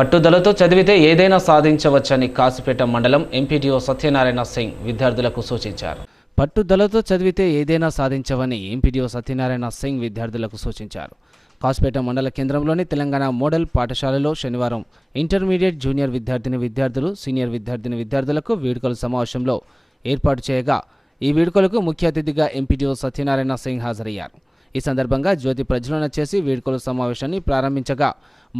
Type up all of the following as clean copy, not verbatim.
పట్టుదలతో చదివితే ఏదైనా సాధించవచ్చని కాసిపేట మండలం ఎంపీడీఓ సత్యనారాయణ సింగ్ విద్యార్థులకు సూచించారు. పట్టుదలతో చదివితే ఏదైనా సాధించవని ఎంపీడీఓ సత్యనారాయణ సింగ్ విద్యార్థులకు సూచించారు. కాసిపేట మండల కేంద్రంలోని తెలంగాణ మోడల్ పాఠశాలలో శనివారం ఇంటర్మీడియట్ జూనియర్ విద్యార్థులు సీనియర్ విద్యార్థులకు వేడుకల సమావేశంలో ఏర్పాటు చేయగా ఈ వేడుకలకు ముఖ్య అతిథిగా ఎంపీడీఓ సత్యనారాయణ సింగ్ హాజరయ్యారు. ఈ సందర్భంగా జ్యోతి ప్రజ్వలన చేసి వేడుకల సమావేశాన్ని ప్రారంభించగా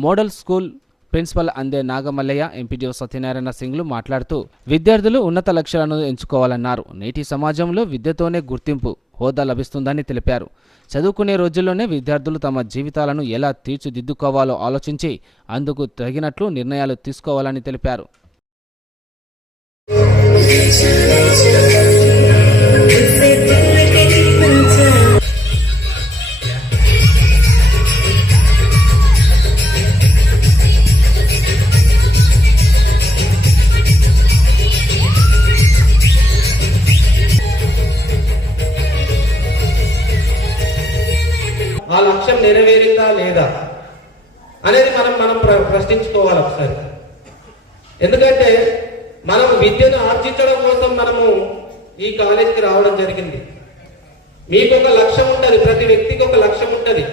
మోడల్ స్కూల్ ప్రిన్సిపల్ అందే నాగమల్లయ్య, ఎంపీడీఓ సత్యనారాయణ సింగ్లు మాట్లాడుతూ విద్యార్థులు ఉన్నత లక్ష్యాలను ఎంచుకోవాలన్నారు. నేటి సమాజంలో విద్యతోనే గుర్తింపు, హోదా లభిస్తుందని తెలిపారు. చదువుకునే రోజుల్లోనే విద్యార్థులు తమ జీవితాలను ఎలా తీర్చిదిద్దుకోవాలో ఆలోచించి అందుకు తగినట్లు నిర్ణయాలు తీసుకోవాలని తెలిపారు. ఆ లక్ష్యం నెరవేరిందా లేదా అనేది మనం ప్రశ్నించుకోవాలి ఒకసారి. ఎందుకంటే మనం విద్యను ఆర్జించడం కోసం మనము ఈ కాలేజీకి రావడం జరిగింది. మీకు ఒక లక్ష్యం ఉంటుంది, ప్రతి వ్యక్తికి ఒక లక్ష్యం ఉంటుంది.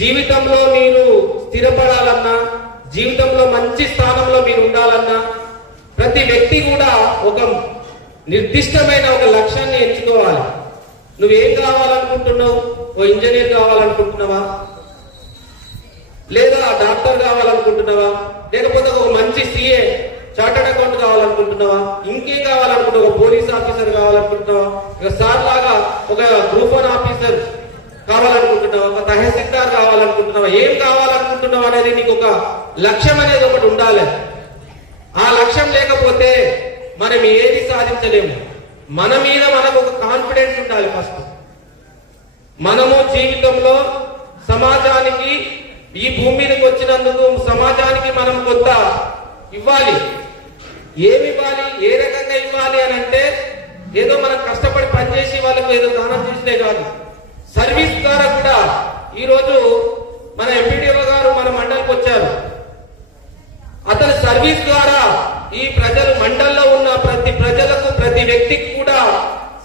జీవితంలో మీరు స్థిరపడాలన్నా, జీవితంలో మంచి స్థానంలో మీరు ఉండాలన్నా ప్రతి వ్యక్తి కూడా ఒక నిర్దిష్టమైన ఒక లక్ష్యాన్ని ఎంచుకోవాలి. నువ్వేం కావాలనుకుంటున్నావు? ఓ ఇంజనీర్ కావాలనుకుంటున్నావా, లేదా డాక్టర్ కావాలనుకుంటున్నావా, లేకపోతే ఒక మంచి సిఏ చార్టర్డ్ అకౌంట్ కావాలనుకుంటున్నావా, ఇంకేం కావాలనుకుంటున్నావు? ఒక పోలీస్ ఆఫీసర్ కావాలనుకుంటున్నావా, ఇక సార్ లాగా ఒక గ్రూప్ 1 ఆఫీసర్ కావాలనుకుంటున్నావా, ఒక తహసీల్దార్ కావాలనుకుంటున్నావా, ఏం కావాలనుకుంటున్నావు అనేది నీకు ఒక లక్ష్యం అనేది ఒకటి ఉండాలి. ఆ లక్ష్యం లేకపోతే మనం ఏది సాధించలేము. మన మీద మనకు ఒక కాన్ఫిడెన్స్ ఉండాలి. ఫస్ట్ మనము జీవితంలో సమాజానికి, ఈ భూమి మీదకి వచ్చినందుకు సమాజానికి మనం కొంత ఇవ్వాలి. ఏమి ఇవ్వాలి, ఏ రకంగా ఇవ్వాలి అని అంటే ఏదో మనం కష్టపడి పనిచేసి వాళ్ళకు ఏదో దానం చేసినే కాదు, సర్వీస్ ద్వారా కూడా. ఈరోజు మన ఎంపీడీఓ గారు మన మండలికి వచ్చారు. అతని సర్వీస్ ద్వారా ఈ ప్రజలు, మండల్లో ఉన్న ప్రతి ప్రజలకు, ప్రతి వ్యక్తికి కూడా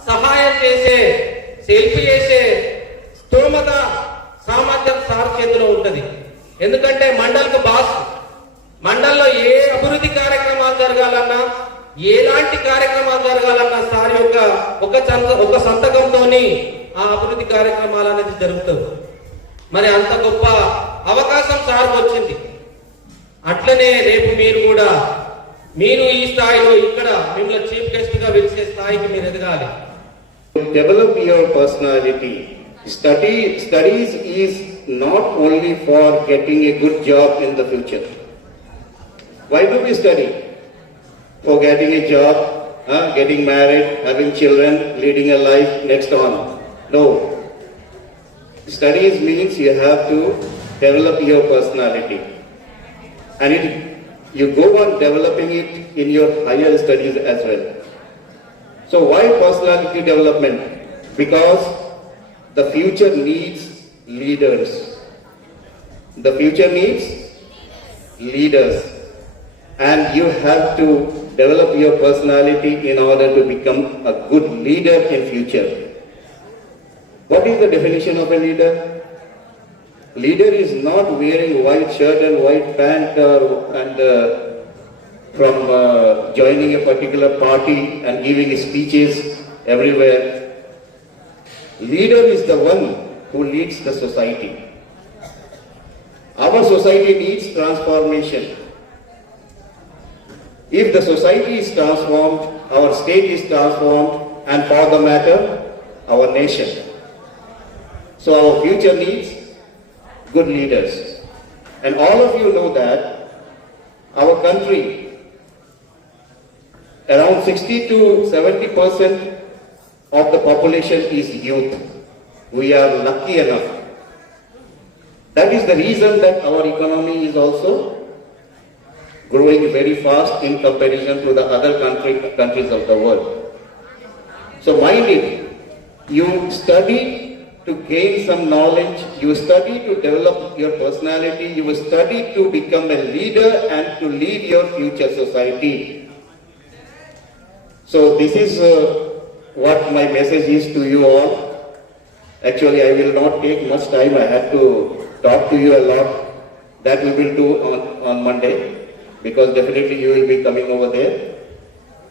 సహాయం చేసే, హెల్ప్ చేసే స్తోమత, సామర్థ్యం సార్ చేతిలో ఉంటుంది. ఎందుకంటే మండల్కు బాస్. మండల్లో ఏ అభివృద్ధి కార్యక్రమాలు జరగాలన్నా, ఎలాంటి కార్యక్రమాలు జరగాలన్నా సార్ యొక్క ఒక సంతకంతోని ఆ అభివృద్ధి కార్యక్రమాలు అనేది జరుగుతుంది. మరి అంత గొప్ప అవకాశం సార్కు వచ్చింది. అట్లనే రేపు మీరు కూడా ఈ స్థాయిలో ఇక్కడ మిమ్మల్ని చీఫ్ గెస్ట్ గా పిలిచే స్థాయికి మీరు ఎదగాలి. Develop your personality. Studies is not only for getting a good job in the future. Why do we study? For getting a job, getting married, having children, leading a life next on. No. Studies means you have to develop your personality. And you go on developing it in your higher studies as well. So why personality development? Because the future needs leaders. The future needs leaders. And you have to develop your personality in order to become a good leader in future. What is the definition of a leader? Leader is not wearing white shirt and white pant from joining a particular party and giving speeches everywhere. Leader is the one who leads the society. Our society needs transformation. If the society is transformed, our state is transformed, and for the matter, our nation. So our future needs good leaders. And all of you know that our country, around 60 to 70% of the population is youth. We are lucky enough. That is the reason that our economy is also growing very fast in comparison to the other countries of the world. So mind it, you study to gain some knowledge, you study to develop your personality, you study to become a leader and to lead your future society. So this is what my message is to you all. Actually, I will not take much time. I had to talk to you a lot. That we will do on Monday, because definitely you will be coming over there.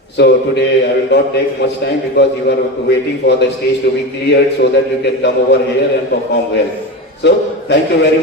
So today I will not take much time because you are waiting for the stage to be cleared so that you can come over here and perform well. So thank you very much.